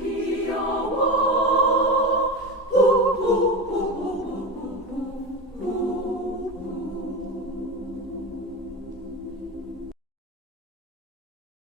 Beyond.